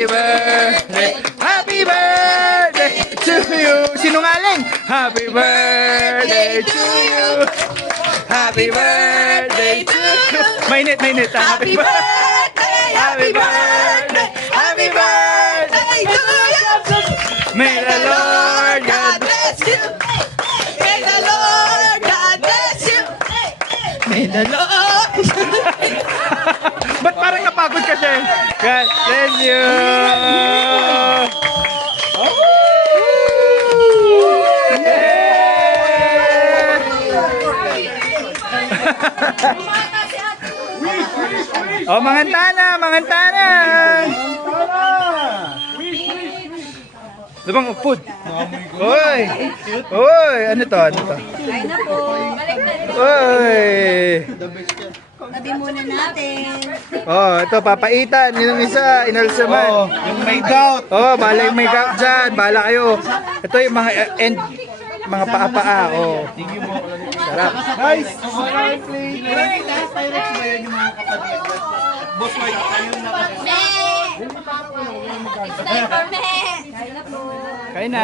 Happy birthday, happy birthday to you. Sinungaling. Happy birthday to you. Happy birthday to you. Mainit. Happy birthday, happy birthday, happy birthday to you. May the Lord God. bless you. May the Lord God bless you. May the Lord. Ba't parang napagod kasi? God bless you. Oh, mangantana. Lumang food. Oy, ano to? Ay na po. Oy. Tabi muna natin. Oh, ito papaitan. Yung isa, inalsaman. Yung may gout. Oh, bala yung may gout dyan. Bala kayo. Ito yung mga end, mga paa-paa. Oh. Sarap. Guys, last Pyrex ba yan yung mga kapatid? Boss Mike, ayun na kasi. It's time for me. Kain na.